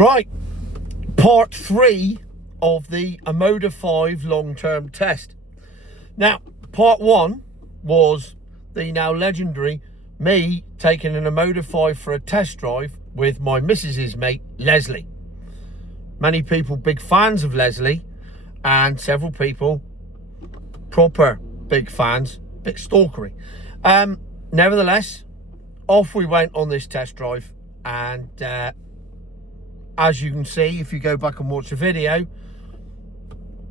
Right, part 3 of the Omoda 5 long-term test. Now, part 1 was the now legendary me taking an Omoda 5 for a test drive with my missus's mate, Leslie. Many people big fans of Leslie, and several people proper big fans, bit stalkery. Nevertheless, off we went on this test drive, and as you can see, if you go back and watch the video,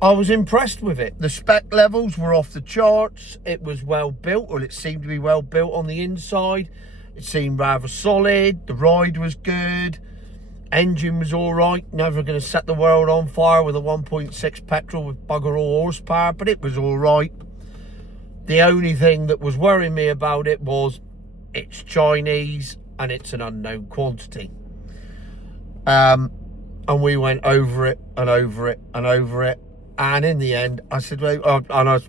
I was impressed with it. The spec levels were off the charts. It was well built, or it seemed to be well built on the inside. It seemed rather solid. The ride was good. Engine was all right. Never going to set the world on fire with a 1.6 petrol with bugger all horsepower, but it was all right. The only thing that was worrying me about it was it's Chinese and it's an unknown quantity. And we went over it and over it and over it. And in the end, I said, well, and I was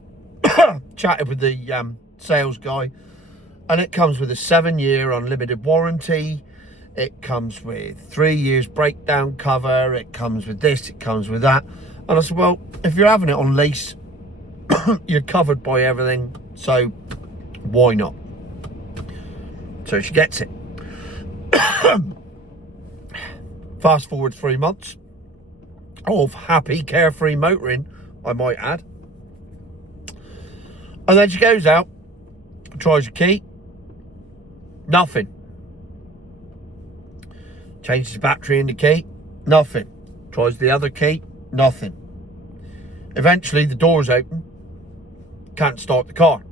chatted with the sales guy, and it comes with a 7-year unlimited warranty. It comes with 3 years breakdown cover. It comes with this, it comes with that. And I said, well, if you're having it on lease, you're covered by everything, so why not? So she gets it. Fast forward 3 months of happy, carefree motoring, I might add. And then she goes out, tries a key, nothing. Changes the battery in the key, nothing. Tries the other key, nothing. Eventually the doors open, can't start the car.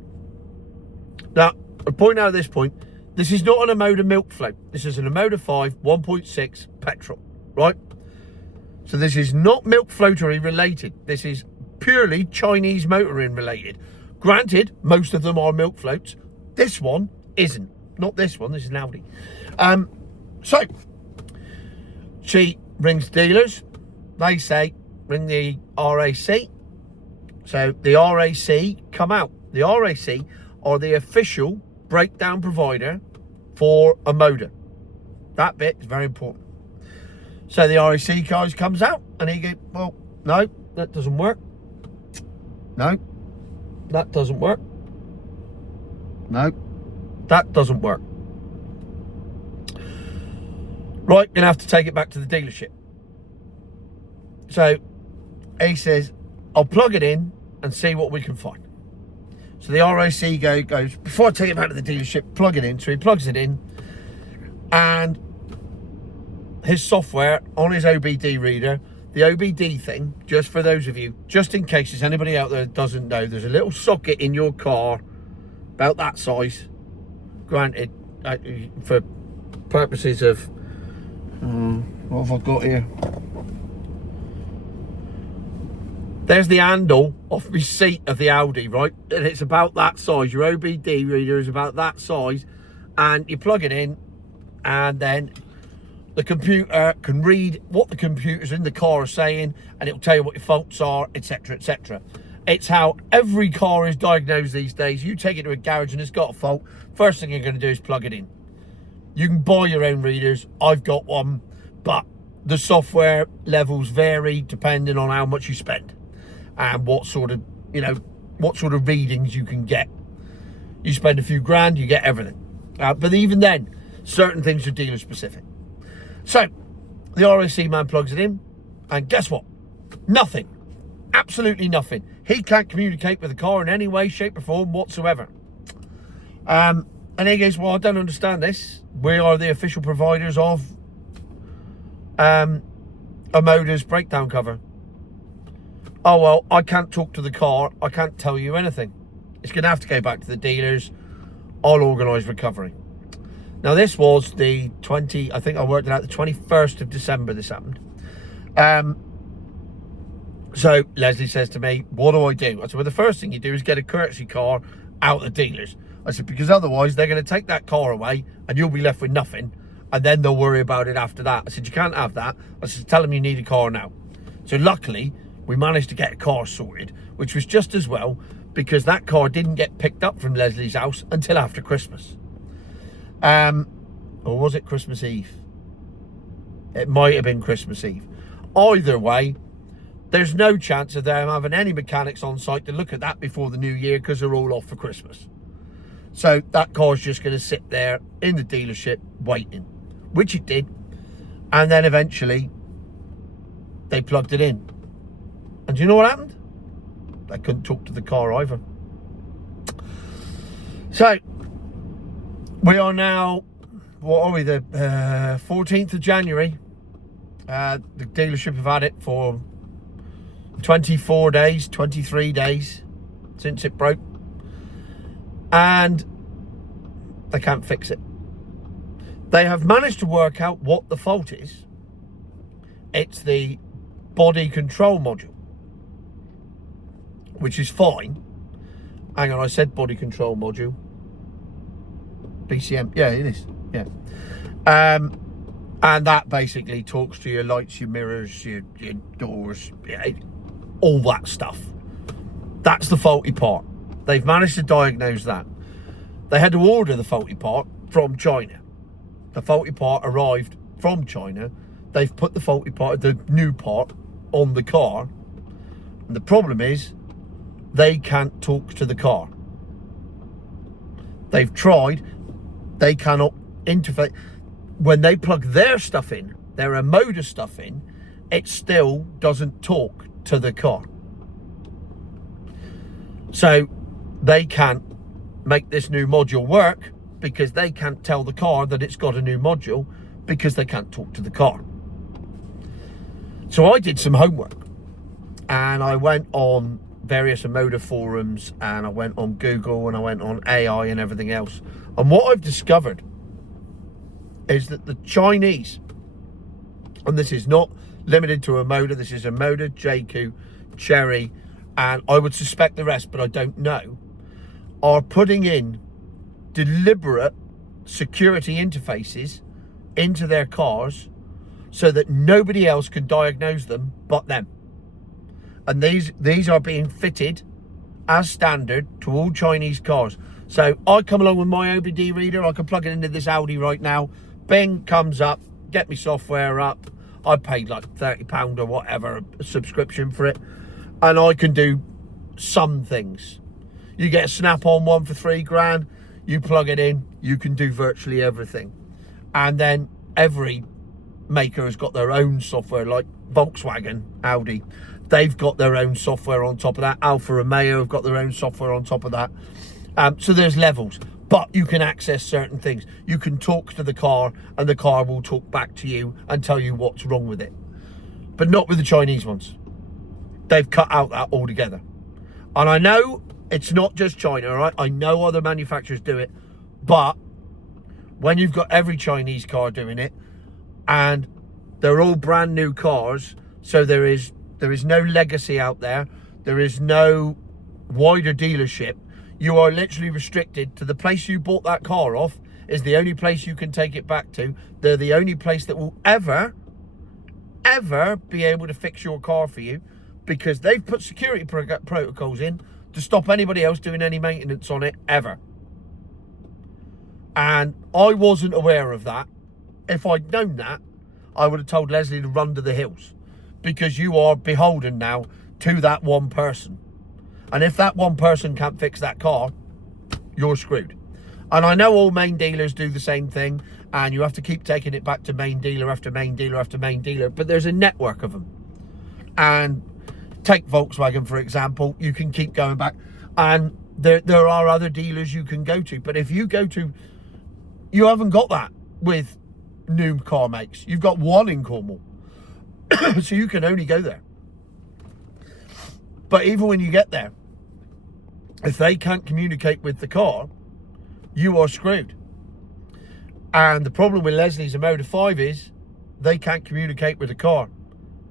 Now, I point out at this point, this is not an Omoda milk float. This is an Omoda 5 1.6 petrol, right? So this is not milk floatery related. This is purely Chinese motoring related. Granted, most of them are milk floats. This one isn't. Not this one, this is an Audi. So, she rings dealers. They say, ring the RAC. So the RAC come out. The RAC are the official breakdown provider for Omoda. That bit is very important. So the RAC guys comes out and he goes, well, no, that doesn't work. No, that doesn't work. No, that doesn't work. Right, gonna have to take it back to the dealership. So he says, I'll plug it in and see what we can find. So the RAC goes, before I take it back to the dealership, plug it in. So he plugs it in, and his software on his OBD reader, the OBD thing, just for those of you, just in case there's anybody out there that doesn't know, there's a little socket in your car about that size. Granted, for purposes of, what have I got here? There's the handle off my seat of the Audi, right? And it's about that size. Your OBD reader is about that size. And you plug it in, and then the computer can read what the computers in the car are saying, and it'll tell you what your faults are, etc, etc. It's how every car is diagnosed these days. You take it to a garage and it's got a fault, first thing you're going to do is plug it in. You can buy your own readers. I've got one, but the software levels vary depending on how much you spend and what sort of, what sort of readings you can get. You spend a few grand, you get everything. But even then, certain things are dealer specific. So, the RAC man plugs it in, and guess what? Nothing. Absolutely nothing. He can't communicate with the car in any way, shape or form whatsoever. And he goes, well, I don't understand this. We are the official providers of Omoda's breakdown cover. Oh, well, I can't talk to the car. I can't tell you anything. It's going to have to go back to the dealers. I'll organise recovery. Now, this was the I think I worked it out, the 21st of December this happened. So Leslie says to me, what do I do? I said, well, the first thing you do is get a courtesy car out of the dealers. I said, because otherwise they're going to take that car away and you'll be left with nothing. And then they'll worry about it after that. I said, you can't have that. I said, tell them you need a car now. So luckily, we managed to get a car sorted, which was just as well, because that car didn't get picked up from Leslie's house until after Christmas. Or was it Christmas Eve? It might have been Christmas Eve. Either way, there's no chance of them having any mechanics on site to look at that before the new year because they're all off for Christmas. So that car's just going to sit there in the dealership waiting, which it did. And then eventually they plugged it in. And do you know what happened? They couldn't talk to the car either. So we are now, what are we, the 14th of January. The dealership have had it for 24 days, 23 days since it broke. And they can't fix it. They have managed to work out what the fault is. It's the body control module, which is fine. Hang on, I said body control module. BCM, yeah, it is, yeah. And that basically talks to your lights, your mirrors, your doors, all that stuff. That's the faulty part. They've managed to diagnose that. They had to order the faulty part from China. The faulty part arrived from China. They've put the faulty part, the new part, on the car. And the problem is, they can't talk to the car. They've tried. They cannot interface. When they plug their stuff in, their Omoda stuff in, it still doesn't talk to the car. So they can't make this new module work because they can't tell the car that it's got a new module because they can't talk to the car. So I did some homework and I went on various Omoda forums and I went on Google and I went on AI and everything else. And what I've discovered is that the Chinese, and this is not limited to Omoda, this is Omoda, JQ, Cherry, and I would suspect the rest, but I don't know, are putting in deliberate security interfaces into their cars so that nobody else can diagnose them but them. And these are being fitted as standard to all Chinese cars. So I come along with my OBD reader, I can plug it into this Audi right now, bing, comes up, get me software up. I paid like £30 or whatever, a subscription for it, and I can do some things. You get a snap-on one for £3,000, you plug it in, you can do virtually everything. And then every maker has got their own software, like Volkswagen, Audi. They've got their own software on top of that. Alfa Romeo have got their own software on top of that. So there's levels, but you can access certain things. You can talk to the car and the car will talk back to you and tell you what's wrong with it. But not with the Chinese ones. They've cut out that altogether. And I know it's not just China, all right? I know other manufacturers do it, but when you've got every Chinese car doing it and they're all brand new cars, so there is no legacy out there. There is no wider dealership. You are literally restricted to the place you bought that car off is the only place you can take it back to. They're the only place that will ever be able to fix your car for you because they've put security protocols in to stop anybody else doing any maintenance on it ever. And I wasn't aware of that. If I'd known that, I would have told Leslie to run to the hills because you are beholden now to that one person. And if that one person can't fix that car, you're screwed. And I know all main dealers do the same thing, and you have to keep taking it back to main dealer after main dealer after main dealer, but there's a network of them. And take Volkswagen, for example, you can keep going back, and there are other dealers you can go to. But if you go to, you haven't got that with new car makes. You've got one in Cornwall. So you can only go there. But even when you get there, if they can't communicate with the car, you are screwed. And the problem with Leslie's Omoda 5 is they can't communicate with the car,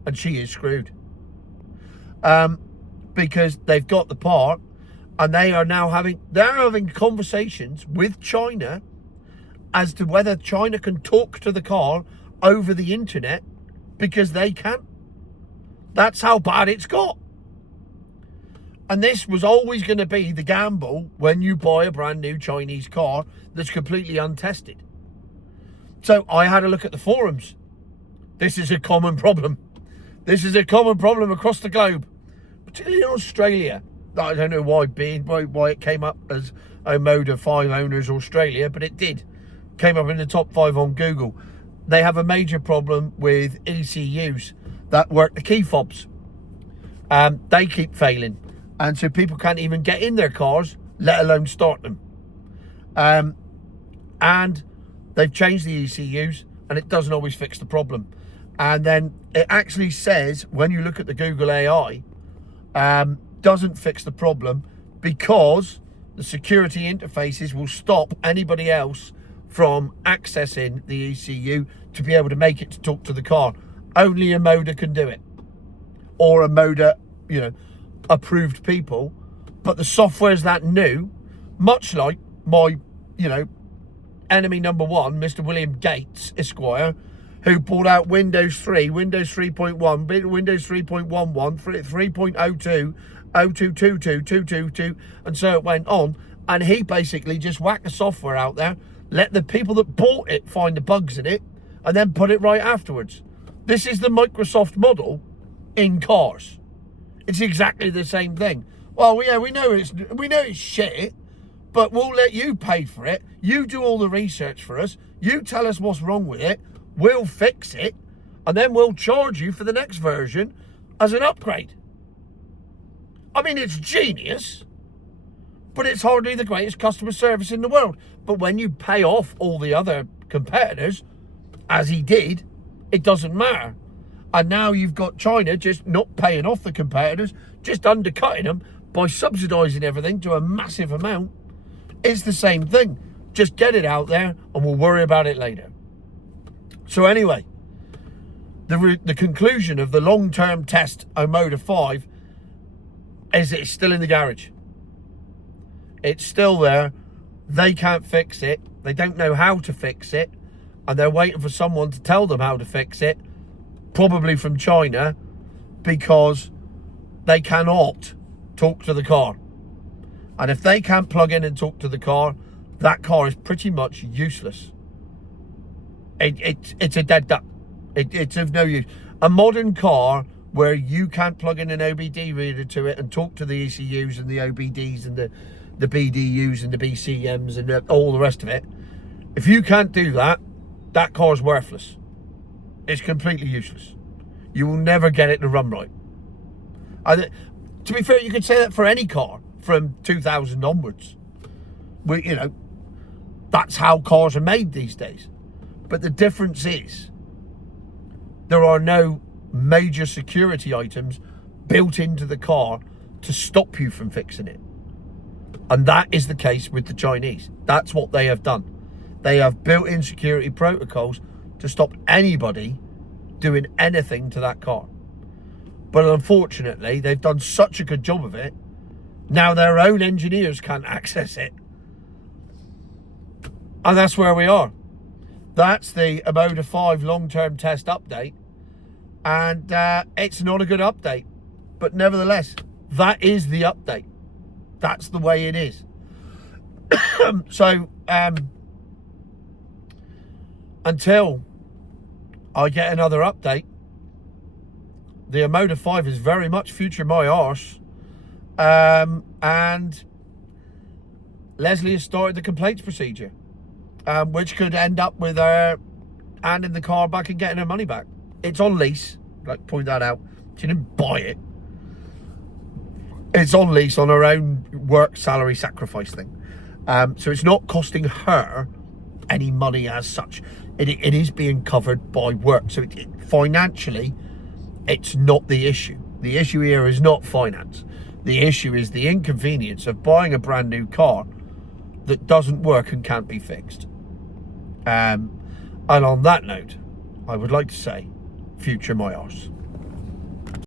and she is screwed. Because they've got the part, and they're having conversations with China as to whether China can talk to the car over the internet because they can't. That's how bad it's got. And this was always going to be the gamble when you buy a brand new Chinese car that's completely untested. So I had a look at the forums This is a common problem. This is a common problem across the globe, particularly in Australia. I don't know why it came up as Omoda 5 owners Australia, but it did. Came up in the top 5 on Google. They have a major problem with ECUs that work the key fobs. They keep failing, and so people can't even get in their cars, let alone start them. And they've changed the ECUs, and it doesn't always fix the problem. And then it actually says, when you look at the Google AI, doesn't fix the problem because the security interfaces will stop anybody else from accessing the ECU to be able to make it to talk to the car. Only Omoda can do it, or Omoda, approved people. But the software's that new, much like my, enemy number one, Mr. William Gates, Esquire, who brought out Windows 3, Windows 3.1, Windows 3.11, 3.02, 0222, 222, and so it went on. And he basically just whacked the software out there, let the people that bought it find the bugs in it, and then put it right afterwards. This is the Microsoft model in cars. It's exactly the same thing. Well, yeah, we know it's shit, but we'll let you pay for it. You do all the research for us. You tell us what's wrong with it. We'll fix it, and then we'll charge you for the next version as an upgrade. I mean, it's genius, but it's hardly the greatest customer service in the world. But when you pay off all the other competitors, as he did, it doesn't matter. And now you've got China just not paying off the competitors, just undercutting them by subsidising everything to a massive amount. It's the same thing. Just get it out there and we'll worry about it later. So anyway, the conclusion of the long-term test Omoda 5 is it's still in the garage. It's still there. They can't fix it. They don't know how to fix it. And they're waiting for someone to tell them how to fix it, probably from China, because they cannot talk to the car. And if they can't plug in and talk to the car, that car is pretty much useless. It's a dead duck. It's of no use. A modern car where you can't plug in an OBD reader to it and talk to the ECUs and the OBDs and the BDUs and the BCMs and all the rest of it, if you can't do that, that car's worthless. It's completely useless. You will never get it to run right. To be fair, you could say that for any car from 2000 onwards. That's how cars are made these days. But the difference is there are no major security items built into the car to stop you from fixing it. And that is the case with the Chinese. That's what they have done. They have built in security protocols to stop anybody doing anything to that car. But unfortunately, they've done such a good job of it, now their own engineers can't access it. And that's where we are. That's the Omoda 5 long-term test update. And it's not a good update. But nevertheless, that is the update. That's the way it is. So, until I get another update, the Omoda 5 is very much future my arse. And Leslie has started the complaints procedure, which could end up with her handing the car back and getting her money back. It's on lease, like point that out. She didn't buy it. It's on lease on her own work salary sacrifice thing. So it's not costing her any money as such. It is being covered by work. So financially, it's not the issue. The issue here is not finance. The issue is the inconvenience of buying a brand new car that doesn't work and can't be fixed. And on that note, I would like to say, future my arse.